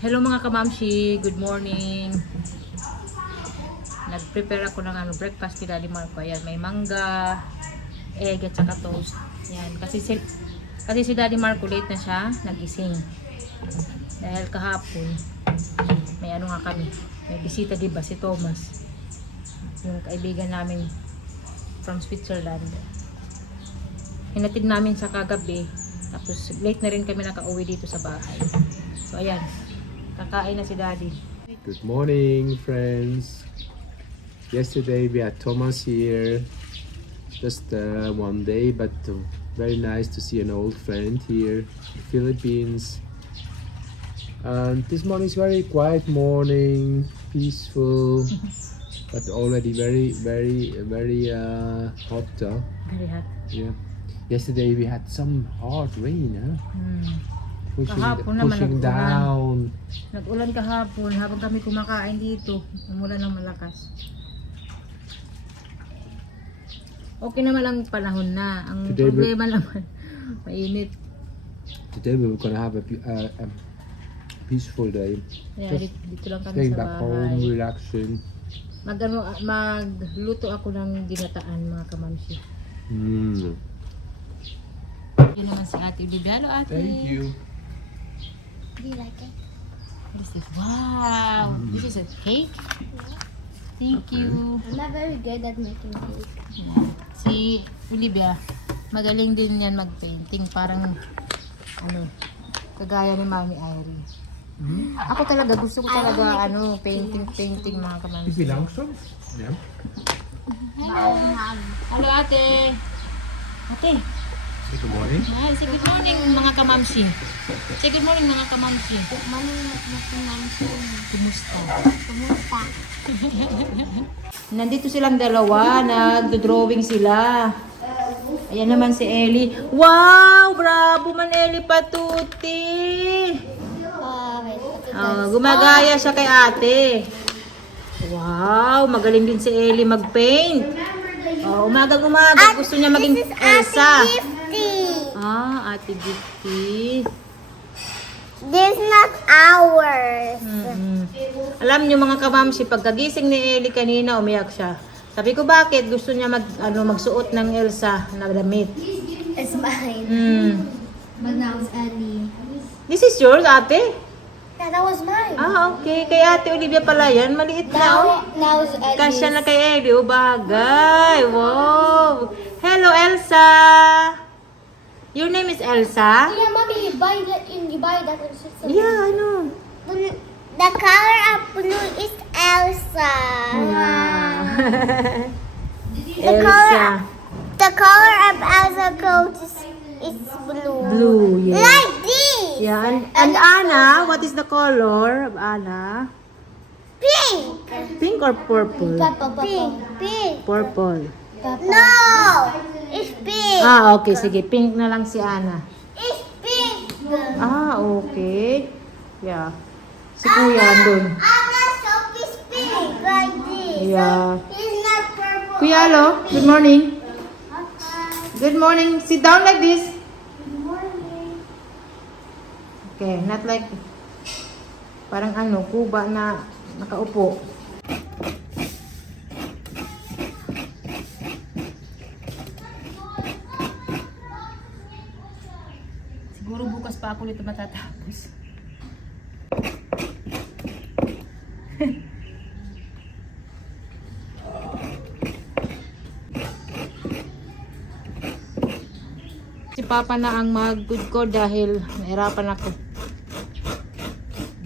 Hello mga kamamshi, good morning. Nag-prepare ako ng breakfast ni Daddy Marco. Ayan, may mangga, egg at saka toast. Ayan, kasi si Daddy Marco late na siya nagising. Dahil kahapon may kami. May bisita, diba, si Thomas. Yung kaibigan namin from Switzerland. Hinatid namin sa kagabi. Tapos late na rin kami nakauwi dito sa bahay. So ayan, kakain na si Daddy. Good morning, friends. Yesterday we had Thomas here, just one day, but very nice to see an old friend here in the Philippines. This morning is very quiet morning, peaceful, but already very hot. Very hot. Yeah. Yesterday we had some hard rain, huh? Kahapon naman Pushing down. Nag-ulan kahapon habang kami kumakain dito. Umulan ng malakas. Okay naman ang panahon na. Ang Today problema naman, mainit. Today we were gonna have a peaceful day. Kaya Just dito lang kami staying sa back home, bahay. relaxing. Magluto ako ng ginataan, mga kamamsi. Yun naman si Ate Olivia. Hello, Ate. Thank you. Do you like it? What is this? Wow! This is a cake? Thank you. I'm not very good at making cake. Si Olivia, magaling din yan mag-painting. Parang, kagaya ni Mami Irie. Ako talaga, gusto ko talaga, painting mga kamamsi. Is it langsom? Yeah. Hello, Ate. Ate. Good morning. Hi, say good morning mga kamamsi. Say good morning mga kamamsi. Kumusta? Kumusta? Nandito silang dalawa, nagdo-drawing sila. Ayan naman si Ellie. Wow! Bravo man Ellie Patuti! Gumagaya siya kay ate. Wow! Magaling din si Ellie mag-paint. Umaga-umaga gusto niya maging Elsa. Ate Gifty. This not ours. Alam niyo mga kamamsi, pagkagising ni Ellie kanina, umiyak siya. Sabi ko, bakit? Gusto niya magsuot ng Elsa na damit. It's mine. But now it's Ellie. This is yours, ate? Yeah, that was mine. Okay. Kay ate Olivia pala yan. Maliit na, Now it's Ellie's. Kasya na kay Ellie. Bagay. Wow. Hello, Elsa. Your name is Elsa? Yeah, mommy, you buy that in Switzerland. Yeah, I know. The color of blue is Elsa. Elsa. The color of Elsa coat is blue. Blue, yeah. Like this. Yeah, and Anna, what is the color of Anna? Pink. Pink or purple? Pink. Pink. Purple. No, it's pink. Okay, sige. Pink na lang si Anna. It's pink. Okay. Yeah. Si Kuya andun. Anna's soap is pink, like this. Yeah. So it's not purple. Kuya, hello. Good morning. Good morning. Sit down like this. Good morning. Okay, not like parang kuba na nakaupo. Siguro bukas pa ako nito matatapos. Si Papa na ang mag-good ko dahil nahirapan ako.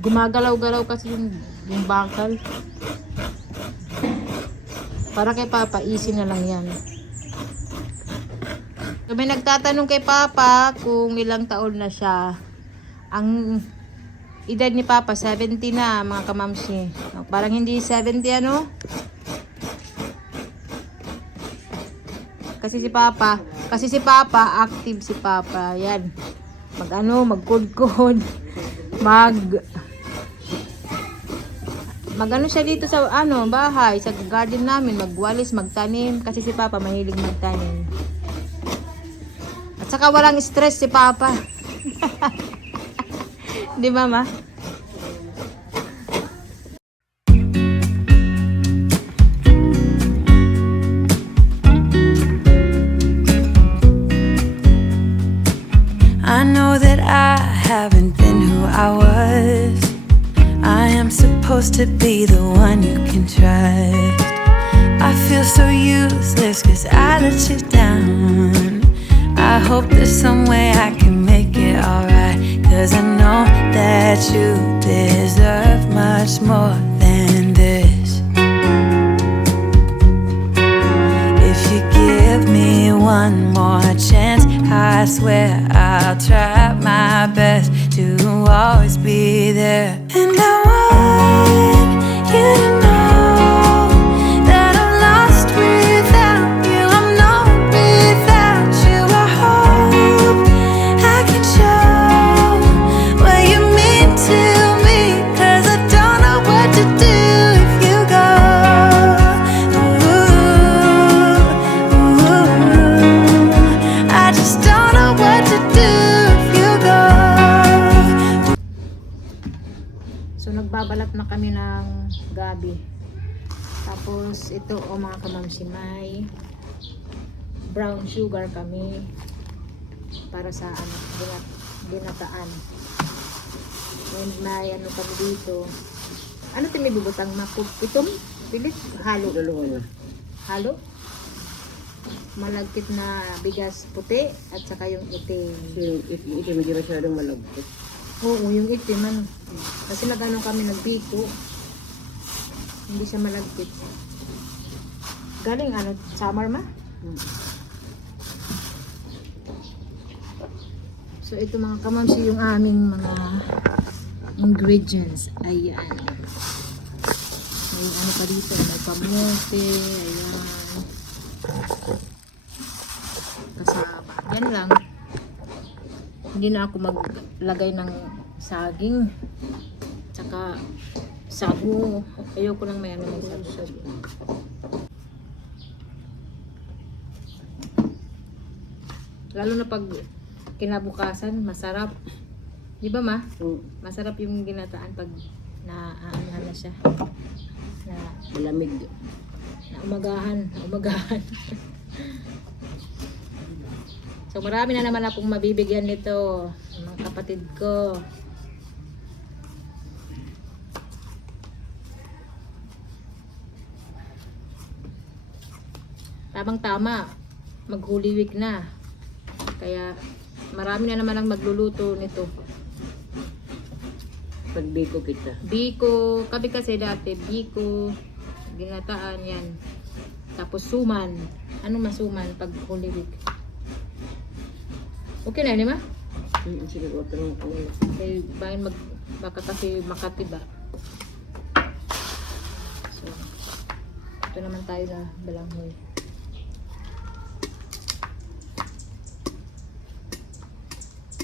Gumagalaw-galaw kasi yung bakal. Para kay Papa, easy na lang yan. So, may nagtatanong kay Papa kung ilang taon na siya. Ang edad ni Papa, 70 na mga kamamsi. Parang hindi 70 Kasi si Papa, active si Papa. Yan. Magkudkod. Magano siya dito sa bahay, sa garden namin, magwalis, magtanim kasi si Papa mahilig magtanim. At saka walang stress si Papa. Di ba, ma? I am supposed to be the one you can trust. I feel so useless cause I let you down. I hope there's some way I can make it alright, cause I know that you deserve much more than this. If you give me one more chance, I swear I'll try my best to always be there. And I want you to know that I'm lost without you. I'm known without you. I hope I can show what you mean to me, cause I don't know what to do if you go. Ooh, I just don't know what to do if you go. So nagbabalat na kami ng gabi. Tapos ito mga kamamsi, may brown sugar kami para sa ginataan. And may kami dito. Ano tinibibutang makub? Itong pilit halo. Halo? Malagkit na bigas puti at saka yung itim. Yung itim hindi masyadong malagkit. Oo, yung itim man. Kasi kami nagbiko. Hindi siya malagkit. Galing summer ma? So ito mga kamamsi yung aming mga ingredients. Ayan. May pa dito, may kamote, ayan. Kasama. Yan lang. Hindi na ako maglagay ng saging. Tsaka sago. Ayoko nang may may sago. Lalo na pag kinabukasan, masarap. Di ba ma? Masarap yung ginataan pag na siya. Na Malamig. Na umagahan. So marami na naman akong mabibigyan nito, mga kapatid ko. Tamang-tama, mag-Holy Week na. Kaya marami na naman ang magluluto nito. Pag biko kita. Biko, kami kasi dati, biko, ginataan yan. Tapos suman. Anong masuman pag Holy Week? Okay na yun, ma? Sige, water lang ako. Kaya bayan baka kasi Makati ba? So, ito naman tayo na balanghoy.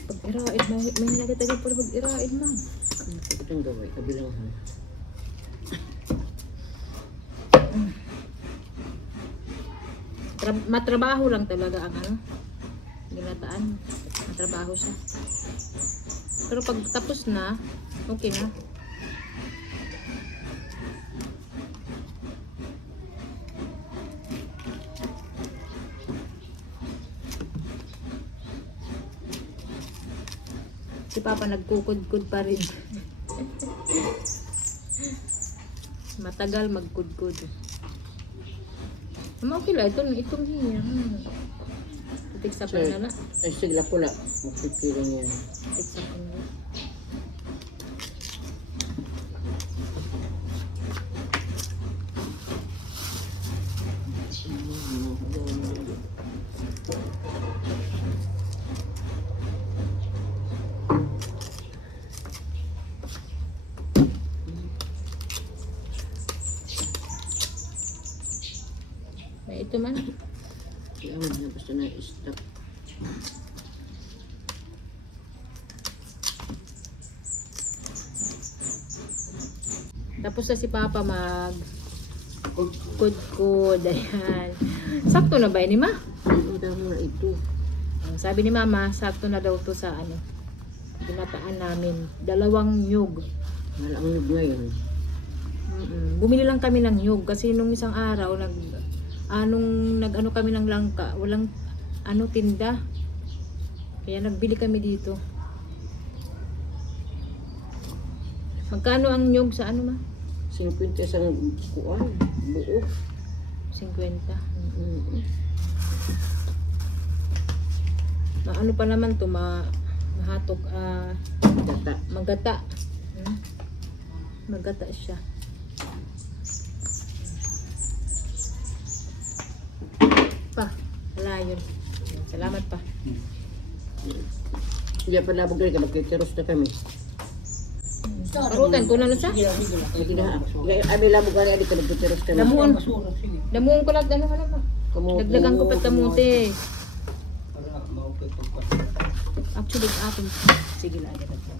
Pag iraid, may nagatagal pala pag iraid, ma. Itong gaway, kabilang ha. Matrabaho lang talaga ang ginataan. Matrabaho siya. Pero pag tapos na, okay na. Si Papa nagkukudkud pa rin. Matagal magkudkud. Okay lang, itong hiya. Titiksa pa na na. Ay, sigla pula. Magpipilang yan. Titiksa pa na. Ito man. Kaya mo na basta na-stop. Tapos na si Papa mag kudkud. Ayan. Sakto na ba ni ma? Ang dami na ito. Sabi ni Mama, sakto na daw to sa ginataan namin. 2 nyug. Wala ang nug ngayon. Bumili lang kami ng nyug kasi nung isang araw nag kami ng langka, walang tinda. Kaya nagbili kami dito. Magkano ang nyug sa ano ma? 50 sa kuan, buo. 50. Mm. Ano pa naman to, mahatok, Data. magata. Magata siya. Pa, wala yun. Salamat pa. Hindi pa nabog rin ka, magkitiros na kami. Parutan ko na siya. Hindi na. Abi labog rin, adi ka nagkitiros kami. Damuon ko lang, ano ka naman. Dagdagan ko pa tamuti. Actually, atin. Sige lang, agad ako.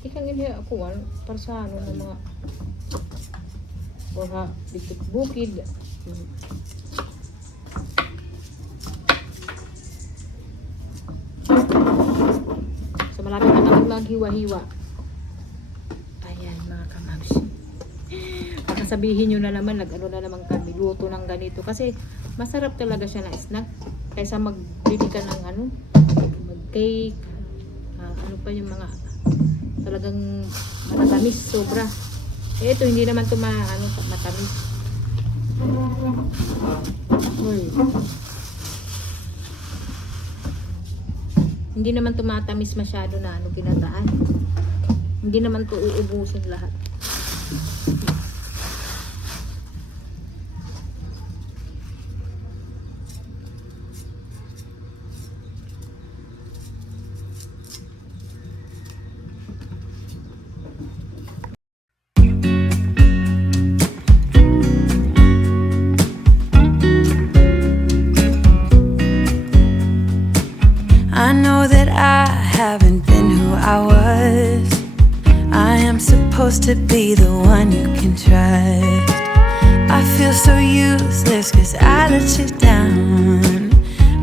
Ikang hindi ako, para sa ano ng mga ha, dito bukid. So malapit na kami maghiwa-hiwa. Ayan mga kamabs. Baka sabihin nyo na naman, nag-ano na naman kami, luto ng ganito. Kasi masarap talaga siya na snack. Kaysa magbili ka ng ano, mag-cake, ano pa yung mga talagang matamis, sobra. Eh, ito hindi naman ito matamis. Uy. Hindi naman ito matamis masyado na ano ginataan. Hindi naman ito uubusin lahat. I know that I haven't been who I was. I am supposed to be the one you can trust. I feel so useless cause I let you down.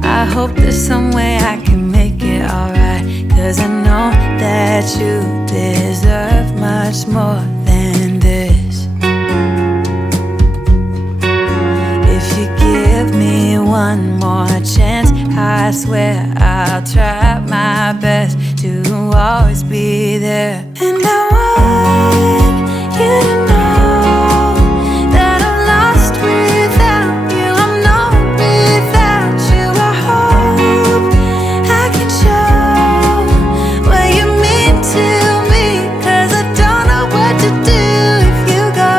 I hope there's some way I can make it alright, cause I know that you deserve much more than this. If you give me one more chance, I swear I'll try my best to always be there. And I want you to know that I'm lost without you. I'm not without you. I hope I can show what you mean to me, cause I don't know what to do if you go.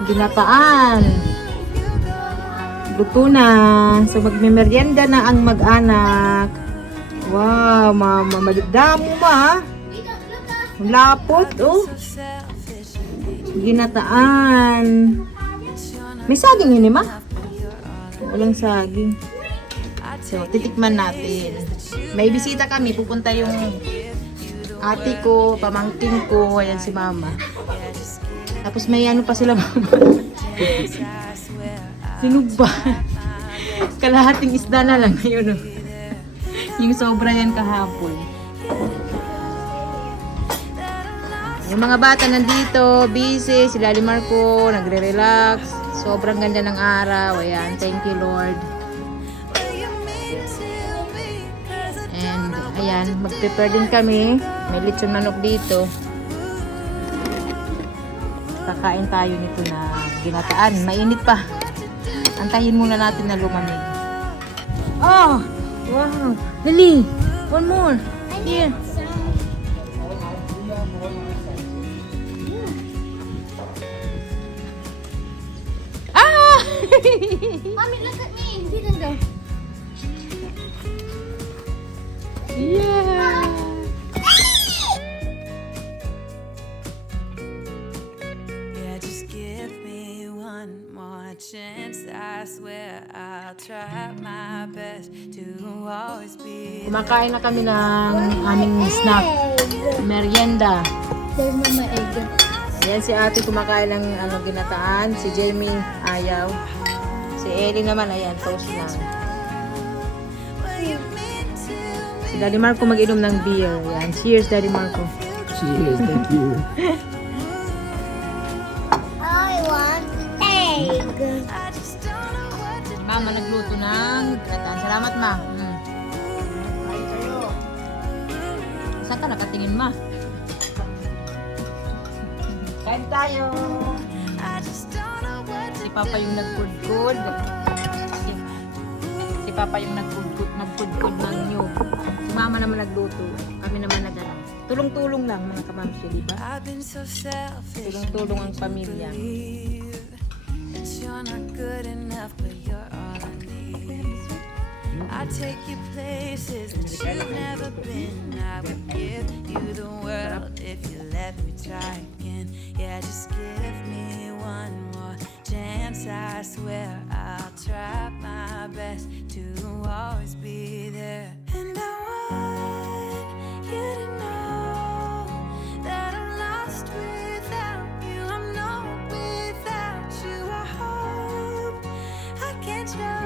Yung ginataan. Luto na. So magmemeryenda na ang mag-anak. Wow, mama, madamo ma. Ang lapot, oh. Ginataan. May saging yun, ma? Walang saging. So, titikman natin. May bisita kami. Pupunta yung ate ko, pamangkin ko. Ayan si mama. Tapos may ano pa sila mama. Sinugba. Kalahating isda na lang ngayon. Oh. Yung sobra yan kahapon. Yung mga bata nandito, busy. Sila ni Marco, nagre-relax. Sobrang ganda ng araw. Ayan, thank you Lord. And ayan, mag-prepare din kami. May lechon manok dito. Kakain tayo nito na ginataan. Mainit pa. Antayin muna natin na lumamig. Oh! Wow! Dali! One more! Here! Ah! Mommy, look at me. Didn't go. Yeah! Yeah, just give me one more chance. I swear I'll try my best to always be. Kumakain na kami ng aming snack. Merienda. There's no my egg. Ayan si ate kumakain ng ginataan. Si Jamie ayaw. Si Ellie naman, ayan, toast lang. Si Daddy Marco mag-inom ng beer. Ayan. Cheers, Daddy Marco. Cheers, thank you. I want egg. Mama nagluto ng Salamat, ma. Saan ka nakatingin, ma? Kain tayo. I just don't know what to Si Papa yung nagkudkod. Si Papa yung nagkudkod ng nyug. Si Mama naman nagluto. Kami naman nagano. Tulong-tulong lang mga kamamsi, di ba? I've been so selfish. Tulong-tulong ang pamilya. Believe that you're not good enough, but you're all I need. I take you places that you've never been. I would give you the world if you let me try again. Yeah, just give me one more chance. I swear I'll try my best to always be there. And I want you to know that I'm lost without you. I'm not without you. I hope I can trust